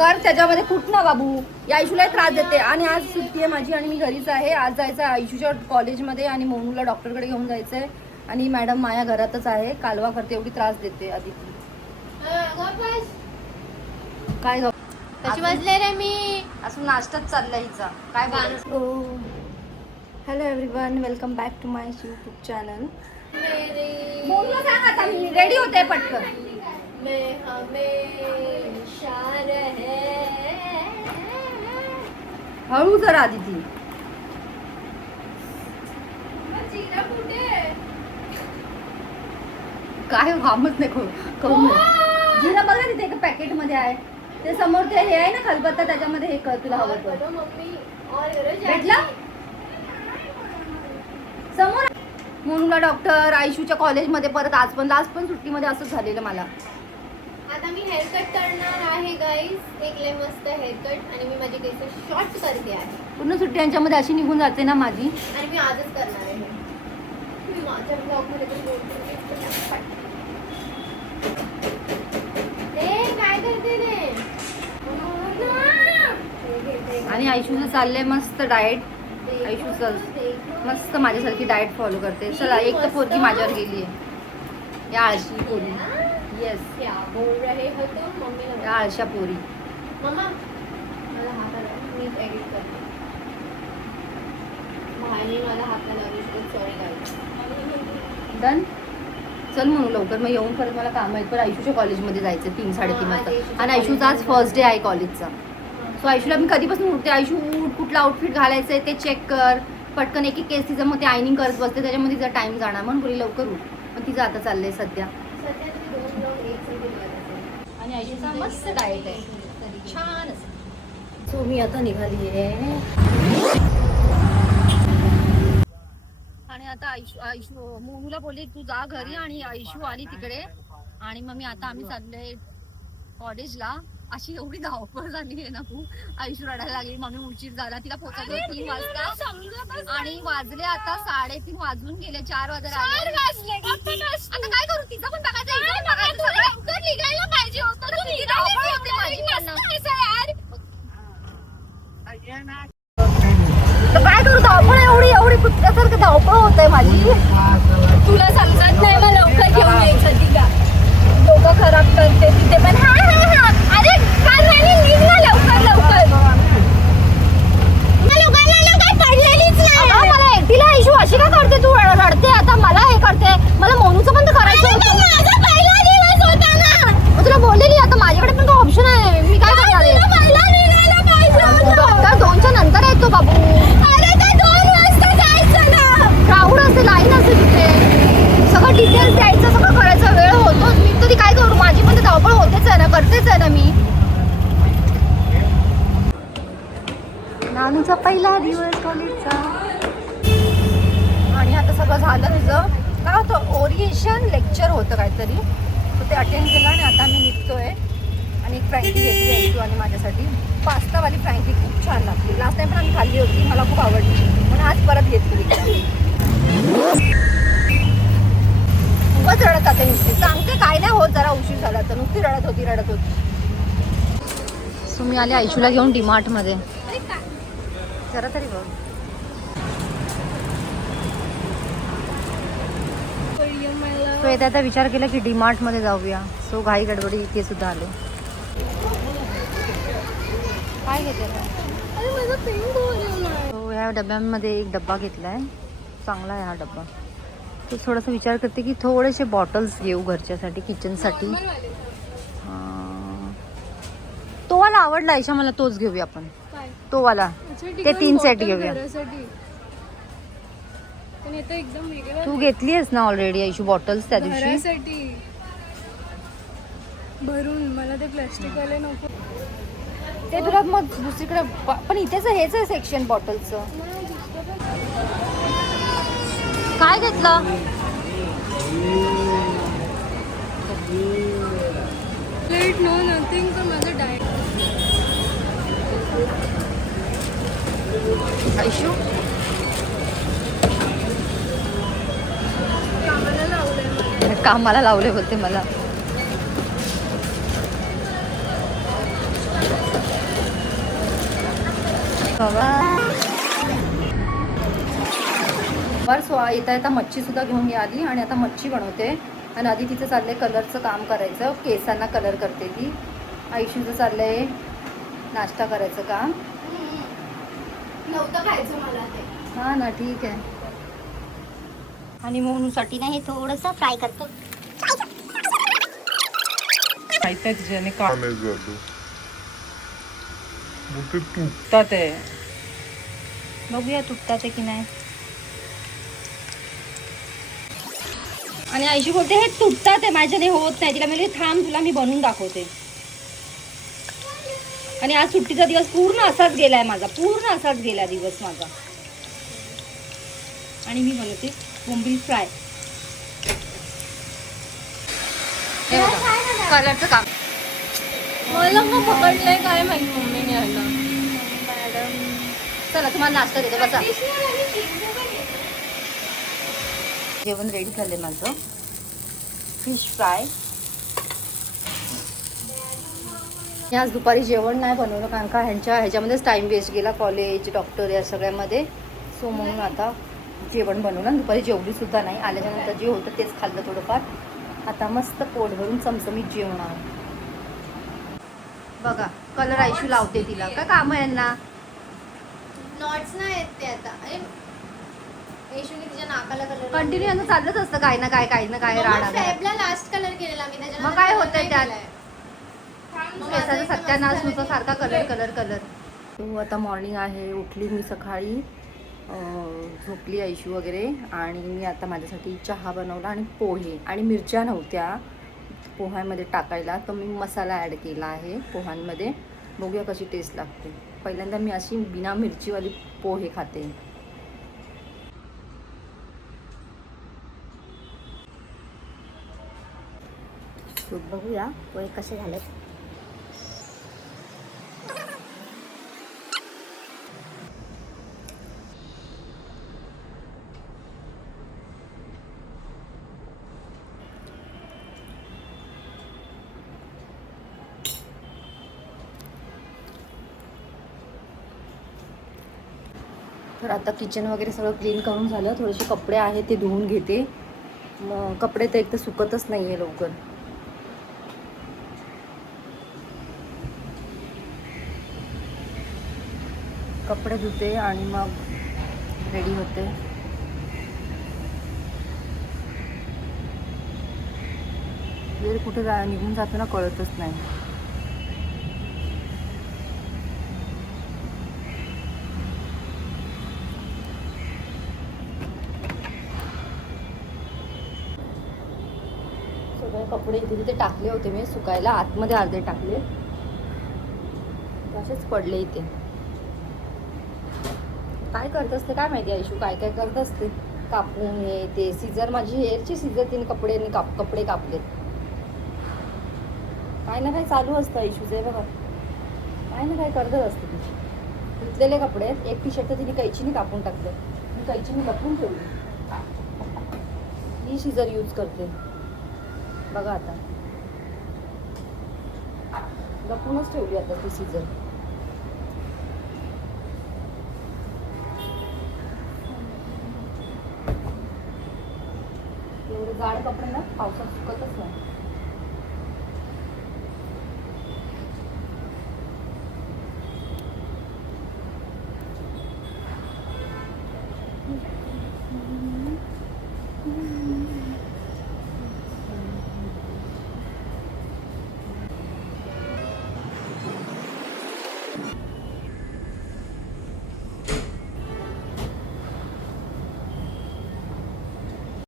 कर त्याच्यामध्ये कुठ ना बाबू. या आयुषूला त्रास देते आणि आज सुट्टी आहे माझी आणि मी घरीच आहे. आज जायचं आहे आयुषूच्या कॉलेजमध्ये आणि मोनूला डॉक्टरकडे घेऊन जायचं आहे. आणि मॅडम माया घरातच आहे, कालवा करते, एवढी त्रास देते. आदिती काय कशी बसले रे मी अजून नाश्ताच चालला हिचा. काय hello everyone, welcome back to my YouTube channel. मोनूला सांग आता मी रेडी होते पटकन. हळू जरा आदिती. काय कामच नाही करून जिरा बघा तिथे एका पॅकेट मध्ये आहे. ते समोर ते हे आहे ना खलबत्ता, त्याच्यामध्ये हे कर तुला हवं तर. भेटला समोर. मोनूला डॉक्टर, आयुषूच्या कॉलेजमध्ये परत आज पण लास्ट पण सुट्टीमध्ये असंच झालेलं मला. आता मी हेअर कट करणार आहे गाईज, एक लय मस्त हेअर कट. आणि मी माझी केस शॉर्ट करते आहे. पूर्ण सुट्टी यांच्यामध्ये अशी निघून जाते ना माझी. आणि मी आजच करणार आहे. मी माझ्या ब्लॉगमध्ये पण बोलते काय करते रे. आणि आयुषूचं चाललंय मस्त डाएट. आयुषूचं मस्त माझ्यासारखी डाएट फॉलो करते. चला एक तर पोरगी माझ्यावर गेली आहे, या आळशी पोरी. येस, बोल रहे हो तुम मम्मी. या आळशा पोरी. मम्मा मला हात आला, मी एडिट करते. भाईने मला हात लावली, सॉरी गाईज. डन. चल म्हणू लवकर, मग येऊन परत मला काम आहेत. पण आयुषूच्या कॉलेजमध्ये जायचं 3-3:30 वाजता. आणि आयुषूचा आज फर्स्ट डे आहे कॉलेजचा. सो आयुषूला मी कधीपासून उठते, आयुषू उठ, कुठला आउटफिट घालायचं आहे ते चेक कर पटकन. एक केस तिचं मग ते आयनिंग करत बसते, त्याच्यामध्ये तिचा टाइम जाणार. म्हणून बोली लवकर उठ. पण तिचं आता चाललंय सध्या. आणि आयुषूचा मस्त डाएट आहे, छान असं. सो मी आता निघाली आहे. आणि आता आयुषू मोनूला बोलली तू जा घरी, आणि आयुषू आली तिकडे. आणि मग आम्ही चाललोय कॉलेजला. अशी एवढी धावपळ झाली आहे ना खूप. आयुषू रडायला लागली, मम्मी उशीर झाला. तिला पोहोचवलं 3 वाजता आणि वाजले आता 3:30 वाजून गेले. 4 वाजले. आता काय करू, तिचं पण बघायचं निघायला पाहिजे होतं. काय करू, धावपळ एवढी कुत्र्यासारखं धावपळ होत आहे माझी. तुला समजत नाही मग लवकर घेऊन यायचं तिला. डोकं खराब करते तिथे पण. हा अरे काल राणी निघ ना लवकर. पडलेलीच नाही मला एकटीला. आयुषू अशी का करते तू, रडते आता. मला हे करते, मला मोनूचं पण करायचं होतं. माझा पहिला दिवस होता ना. मग तुला बोललेली आता माझ्याकडे पण काय ऑप्शन आहे, मी काय करणार आहे. डॉक्टर 2च्या नंतर येतो बाबू. अरे ते 2 वाजता जायचं ना. क्राऊड असते, लाईन असते तिथे. सगळं डिटेल्स द्यायचं, सगळं करायचा वेळ होतोच. मी तरी काय करू, माझी पण धावपळ होतेच आहे ना, करतेच आहे ना मी. नानूचा पहिला दिवस कॉलेजचा. आणि आता सगळं झालं तुझं. काय होतं, ओरिएंटेशन लेक्चर होतं काहीतरी, तर ते अटेंड केलं. आणि आता मी निघतोय. आणि एक फ्रँकी घेतली आहे तू आणि माझ्यासाठी. पास्तावाली फ्रँकी खूप छान लागते. लास्ट टाइम पण आम्ही खाल्ली होती, मला खूप आवडली. पण आज परत घेतली. खूपच रडत जाते नुसती. सांगते काय नाही होत, जरा उशीर झाला तर नुसती रडत होती. सो मी आले आयुषूला घेऊन डीमार्ट मध्ये. जरा तरी बघ. तो येता आता विचार केला की डीमार्ट मध्ये जाऊया. सो घाई गडबडी इथे सुद्धा आले. काय घेते तो, ह्या डब्यांमध्ये एक डब्बा घेतलाय, चांगला आहे हा डब्बा. तो थोडासा विचार करते की थोडेसे बॉटल्स घेऊ घरच्यासाठी, किचनसाठी. तो वाला आवडला आयशा मला, तोच घेऊया आपण. तो वाला ते 3 सेट घेऊया. तू घेतली आहेस ना ऑलरेडी आयशू बॉटल्स त्या दिवशी. भरून मला ते प्लास्टिक वाले नको. ते तुला मग दुसरीकडे. पण इथेच हेच आहे सेक्शन बॉटलचं. काय घेतलं. प्लेट नो नथिंग तर माझं डाएट. आयशू कामाला लावले होते मला. बस येता येता मच्छी सुद्धा घेऊन मी आली आणि आता मच्छी बनवते. आणि आधी तिचं चाललंय कलरचं काम करायचं, केसांना कलर करते ती. आयुष्यूचं चाललंय नाश्ता करायचं काम. नव्हतं खायचं मला ते. हा ना, ठीक आहे. आणि मोनूसाठी ना हे थोडंसं फ्राय करतो. खायचं ज्याने का नाही झालं मग ते तू तुटतात आहे. बघूया तुटतात आहे की नाही. आणि आयुष्य बोलते हे तुटतात आहे, माझ्याने होत नाही. तिला म्हणजे थांब, तुला मी बनवून दाखवते. आणि आज सुट्टीचा दिवस पूर्ण असाच गेलाय माझा, पूर्ण असाच गेला दिवस माझा. आणि मी बनवते बोंबील फ्राय. हे बघा, कलरचं काम. मला मग पकडलंय काय माहिती मम्मीने यायला. चला तुम्हाला नाश्ता देते, बसा. जेवण रेडी झाले माझं. Fish fry. आज दुपारी जेवण नाही बनवलं कारण का ह्याच्यामध्येच टाइम वेस्ट गेला, कॉलेज, डॉक्टर या सगळ्यामध्ये. सो म्हणून आता जेवण बनवलं. दुपारी जेवली सुद्धा नाही. आल्याच्यानंतर जे होतं तेच खाल्लं थोडंफार. आता मस्त पोट भरून चमचमीत जेवणार. बघा कलर आयशू लावते तिला. का काम आहे यांना? नॉट्स नाही आहेत ते आता. अरे येशूने तिच्या नाकाला कलर कंटिन्यू यांचं चाललंच असतं काय ना काय राडा. फॅबला लास्ट कलर केलेला मी त्याच्यानंतर. मग काय color होतंय नाही त्यात? केलाय. केसाचा सत्यानाश नुसता सारखा कलर. तो आता मॉर्निंग आहे. उठली मी सकाळी, झोपली आयशू वगैरे. आणि मी आता माझ्यासाठी चहा बनवला आणि पोहे. आणि मिरच्या नव्हत्या पोह्यांमध्ये टाकायला, तर मी मसाला ॲड केला आहे पोह्यांमध्ये. बघूया कशी टेस्ट लागते. पहिल्यांदा मी अशी बिना मिरचीवाली पोहे खाते. बघूया पोहे कसे झाले. तर आता किचन वगैरे सगळं क्लीन करून झालं. थोडेसे कपडे आहेत ते धुवून घेते. मग कपडे तर एक तर सुकतच नाही आहे लवकर. कपडे धुते आणि मग रेडी होते. वेळ कुठे निघून जातो ना कळतच नाही. सगळे कपडे इथे तिथे टाकले होते मी सुकायला. आतमध्ये अर्धे टाकले, असेच पडले इथे. काय करत असते काय माहिती आयशू, काय काय करत असते. कापून हे ते सीझर, माझी हेअरची सीझर तिने कपडे कापलेत. काय ना काय चालू असतं आयशूचे. बघा काय ना काय करतच असते ती. धुतलेले कपडे आहेत. एक टी शर्ट तर तिने कैचीने कापून टाकलं. मी कैचीने लपून ठेवली. ही सीझर यूज करते बघा. आता लपूनच ठेवली आता ती सीझर. एवढे जाड कपडे ना पावसात सुकतच नाही.